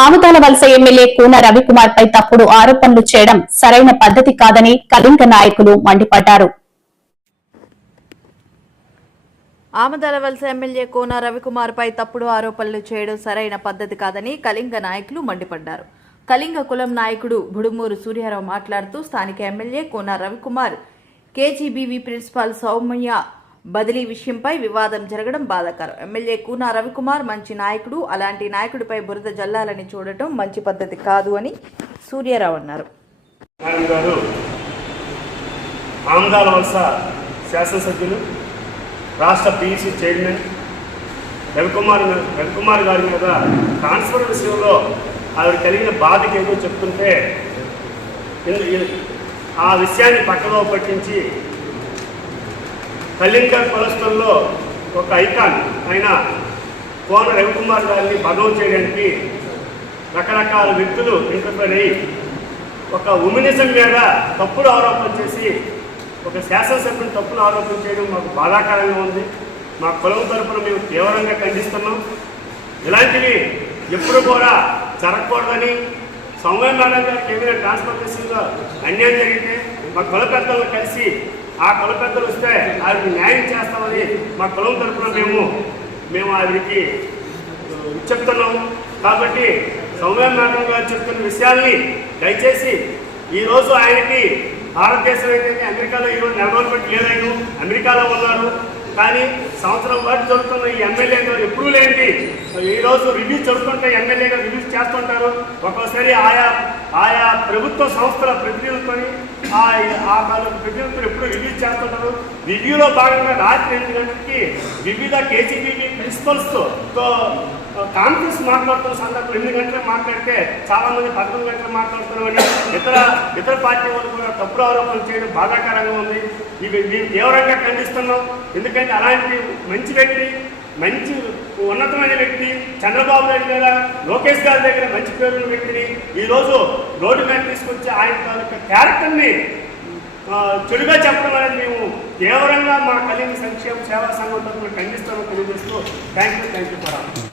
ఆముదాల వలస ఎమ్మెల్యే కూన రవికుమార్ పై తప్పుడు ఆరోపణలు చేయడం సరైన పద్ధతి కాదని కళింగ నాయకులు మండిపడ్డారు. ఆమదాల వలస ఎమ్మెల్యే కోన రవికుమార్ పై తప్పుడు ఆరోపణలు చేయడం సరైన పద్ధతి కాదని కళింగ నాయకులు మండిపడ్డారు. కళింగ కులం నాయకుడు బుడుమూరు సూర్యారావు మాట్లాడుతూ స్థానిక ఎమ్మెల్యే కోన రవికుమార్ కేజీబీవీ ప్రిన్సిపాల్ సౌమ్య బదిలీ విషయంపై వివాదం జరగడం బాధాకరం. ఎమ్మెల్యే కూన రవికుమార్ మంచి నాయకుడు, అలాంటి నాయకుడిపై బురద జల్లాలని చూడటం మంచి పద్ధతి కాదు అని సూర్యారావు అన్నారు. ఆమదాల వలస శాసనసభ్యులు, రాష్ట్ర పీఈసీ చైర్మన్ రవికుమార్ గారి మీద ట్రాన్స్ఫర్ విషయంలో ఆవిడ కలిగిన బాధకి ఏదో చెప్తుంటే ఆ విషయాన్ని పక్కలో పట్టించి కళింగ కులస్తుల్లో ఒక ఐకాన్ అయిన కోన రవికుమార్ గారిని భగవం చేయడానికి రకరకాల వ్యక్తులు ఇంటర్ఫైర్ అయ్యి ఒక ఉమెనిజం మీద తప్పుడు ఆరోపణ చేసి ఒక శాసనసభ్యుని తప్పులు ఆరోపణ చేయడం మాకు బాధాకరంగా ఉంది. మా కులం తరఫున మేము తీవ్రంగా ఖండిస్తున్నాం. ఇలాంటివి ఎప్పుడు కూడా జరగకూడదని, సౌమ్య మేడం గారికి ఏమైనా ట్రాన్స్పోర్టేషన్లో అన్యాయం జరిగితే మా కుల పెద్దలను కలిసి ఆ కుల పెద్దలు వస్తే ఆవిడకి న్యాయం చేస్తామని మా కులం తరఫున మేము ఆవిడికి చెప్తున్నాము. కాబట్టి సౌమ్య మేడం గారు చెప్తున్న విషయాల్ని దయచేసి ఈరోజు ఆయనకి భారతదేశం అయితే అమెరికాలో ఈరోజు డెవలప్మెంట్ లేదని అమెరికాలో ఉన్నారు. కానీ సంవత్సరం పాటు జరుగుతున్న ఈ ఎమ్మెల్యే గారు ఎప్పుడూ లేండి ఈరోజు రివ్యూస్ జరుగుతుంటే ఎమ్మెల్యేగా రివ్యూస్ చేస్తుంటారు. ఒక్కోసారి ఆయా ప్రభుత్వ సంస్థల ప్రతినిధులతో ఆ తాలూకు ప్రతినిధులతో ఎప్పుడూ రివ్యూస్ చేస్తుంటారు. రివ్యూలో భాగంగా రాత్రి 8 గంటలకి వివిధ కేజీబీవీ ప్రిన్సిపల్స్తో కాన్ఫరెన్స్ మాట్లాడుతున్న సందర్భంలో 8 గంటలకు మాట్లాడితే చాలామంది 11 గంటలు మాట్లాడుతున్నామని ఇతర పార్టీ వాళ్ళు కూడా తప్పుడు ఆరోపణలు చేయడం బాధాకరంగా ఉంది. ఇవి మేము తీవ్రంగా ఖండిస్తున్నాం. ఎందుకంటే అలాంటి మంచి వ్యక్తి, మంచి ఉన్నతమైన వ్యక్తి చంద్రబాబు నాయుడు గారు, లోకేష్ గారి దగ్గర మంచి పేరున్న వ్యక్తిని ఈరోజు రోడ్డు మీద తీసుకొచ్చి ఆయన తాలూకా క్యారెక్టర్ని చెడుగా చెప్పడం అనేది మేము తీవ్రంగా మా కళింగ సంక్షేమ సేవా సంఘం తరఫున ఖండిస్తామని తెలియజేస్తూ థ్యాంక్ యూ.